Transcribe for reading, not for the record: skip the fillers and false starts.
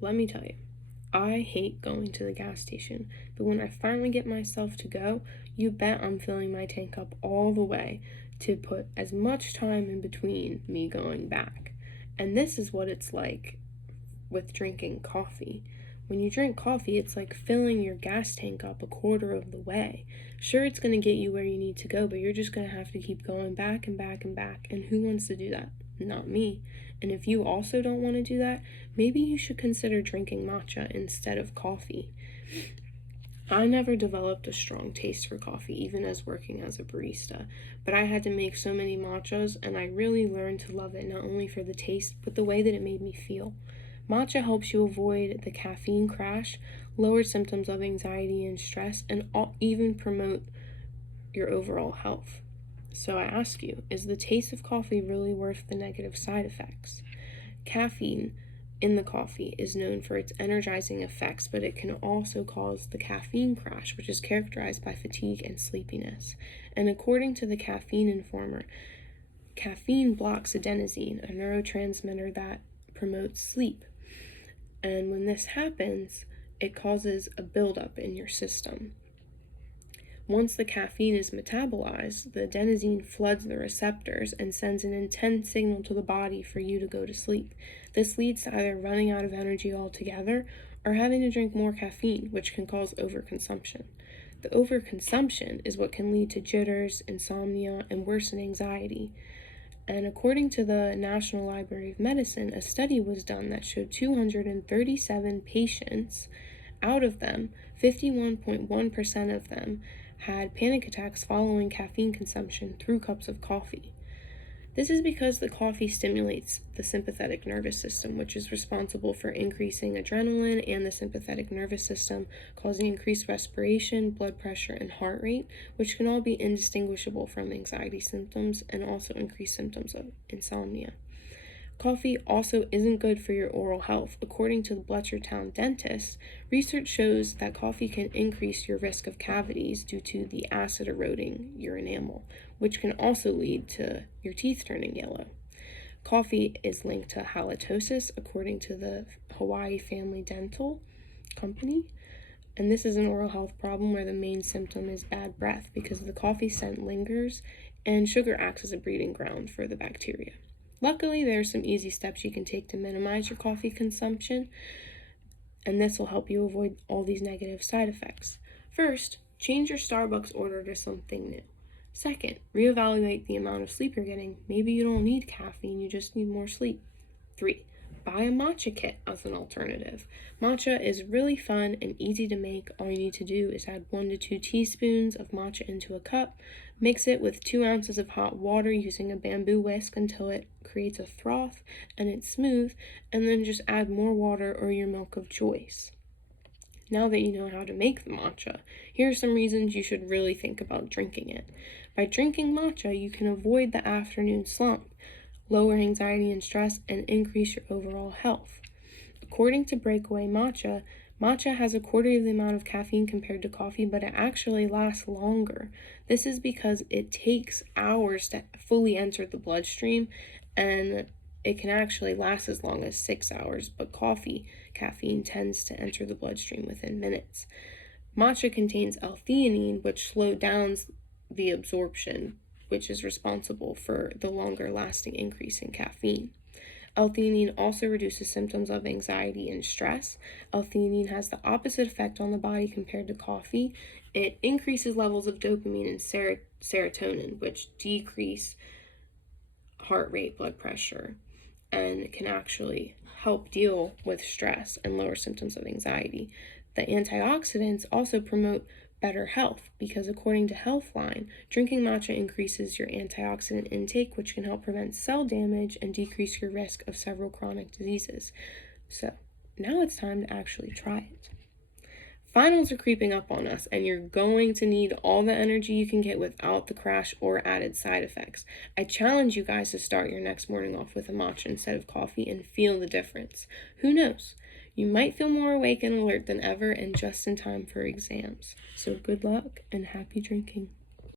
Let me tell you, I hate going to the gas station, but when I finally get myself to go, you bet I'm filling my tank up all the way to put as much time in between me going back. And this is what it's like with drinking coffee. When you drink coffee, it's like filling your gas tank up a quarter of the way. Sure, it's going to get you where you need to go, but you're just going to have to keep going back and back and back. And who wants to do that? Not me. And if you also don't want to do that, maybe you should consider drinking matcha instead of coffee. I never developed a strong taste for coffee, even as working as a barista, but I had to make so many matchas, and I really learned to love it not only for the taste, but the way that it made me feel. Matcha helps you avoid the caffeine crash, lower symptoms of anxiety and stress, and even promote your overall health. So I ask you, is the taste of coffee really worth the negative side effects? Caffeine in the coffee is known for its energizing effects, but it can also cause the caffeine crash, which is characterized by fatigue and sleepiness. And according to the Caffeine Informer, caffeine blocks adenosine, a neurotransmitter that promotes sleep. And when this happens, it causes a buildup in your system. Once the caffeine is metabolized, the adenosine floods the receptors and sends an intense signal to the body for you to go to sleep. This leads to either running out of energy altogether or having to drink more caffeine, which can cause overconsumption. The overconsumption is what can lead to jitters, insomnia, and worsen anxiety. And according to the National Library of Medicine, a study was done that showed 237 patients. Out of them, 51.1% of them had panic attacks following caffeine consumption through cups of coffee. This is because the coffee stimulates the sympathetic nervous system, which is responsible for increasing adrenaline and the sympathetic nervous system, causing increased respiration, blood pressure, and heart rate, which can all be indistinguishable from anxiety symptoms and also increased symptoms of insomnia. Coffee also isn't good for your oral health. According to the Belchertown dentist, research shows that coffee can increase your risk of cavities due to the acid eroding your enamel, which can also lead to your teeth turning yellow. Coffee is linked to halitosis, according to the Hawaii Family Dental Company. And this is an oral health problem where the main symptom is bad breath because the coffee scent lingers and sugar acts as a breeding ground for the bacteria. Luckily, there are some easy steps you can take to minimize your coffee consumption, and this will help you avoid all these negative side effects. First, change your Starbucks order to something new. Second, reevaluate the amount of sleep you're getting. Maybe you don't need caffeine, you just need more sleep. 3, buy a matcha kit as an alternative. Matcha is really fun and easy to make. All you need to do is add 1 to 2 teaspoons of matcha into a cup, mix it with 2 ounces of hot water using a bamboo whisk until it creates a froth and it's smooth, and then just add more water or your milk of choice. Now that you know how to make the matcha, here are some reasons you should really think about drinking it. By drinking matcha, you can avoid the afternoon slump, lower anxiety and stress, and increase your overall health. According to Breakaway Matcha, matcha has a quarter of the amount of caffeine compared to coffee, but it actually lasts longer. This is because it takes hours to fully enter the bloodstream, and it can actually last as long as 6 hours, but caffeine tends to enter the bloodstream within minutes. Matcha contains L-theanine, which slows down the absorption, which is responsible for the longer lasting increase in caffeine. L-theanine also reduces symptoms of anxiety and stress. L-theanine has the opposite effect on the body compared to coffee. It increases levels of dopamine and serotonin, which decrease heart rate, blood pressure, and can actually help deal with stress and lower symptoms of anxiety. The antioxidants also promote better health because according to Healthline, drinking matcha increases your antioxidant intake, which can help prevent cell damage and decrease your risk of several chronic diseases. So now it's time to actually try it. Finals are creeping up on us, and you're going to need all the energy you can get without the crash or added side effects. I challenge you guys to start your next morning off with a matcha instead of coffee and feel the difference. Who knows? You might feel more awake and alert than ever and just in time for exams. So good luck and happy drinking.